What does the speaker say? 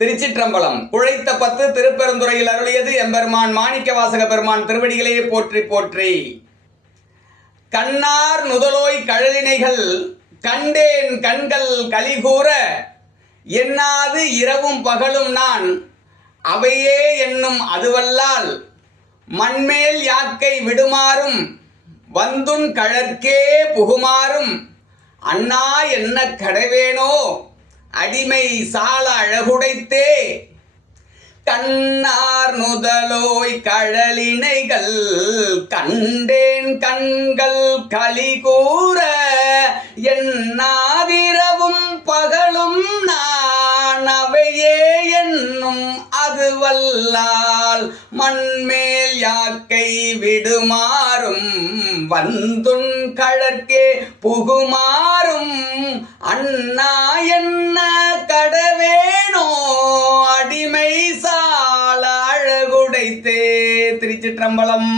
திருச்சிற்றம்பலம். குழைத்த பத்து திருப்பெருந்துறையில் அருளியது எம்பெருமான் மாணிக்கவாசக பெருமான் திருவடிகளே போற்றி போற்றி. கண்ணார் நுதலோய் கழலினைகள் கண்டேன் கண்கள் கலிகூற, எண்ணாது இரவும் பகலும் நான் அவையே என்னும் அதுவல்லால், மண்மேல் யாக்கை விடுமாறும் வந்துன் கழற்கே புகுமாறும் அண்ணா என்ன கடவேனோ அடிமை சால அழகுடைத்தே. கண்ணார் நுதலோய் கழலினைகள் கண்டேன் கண்கள் கலிகூற, என்னாதிரவும் பகலும் நான் அவையே என்னும் அதுவல்லால், மண்மேல் யாக்கை விடுமாறும் வந்துன் கழற்கே புகுமாறும் அண்ணா என்ன கடவேனோ அடிமை சால அழகுடைத்தே. திருச்சிற்றம்பலம்.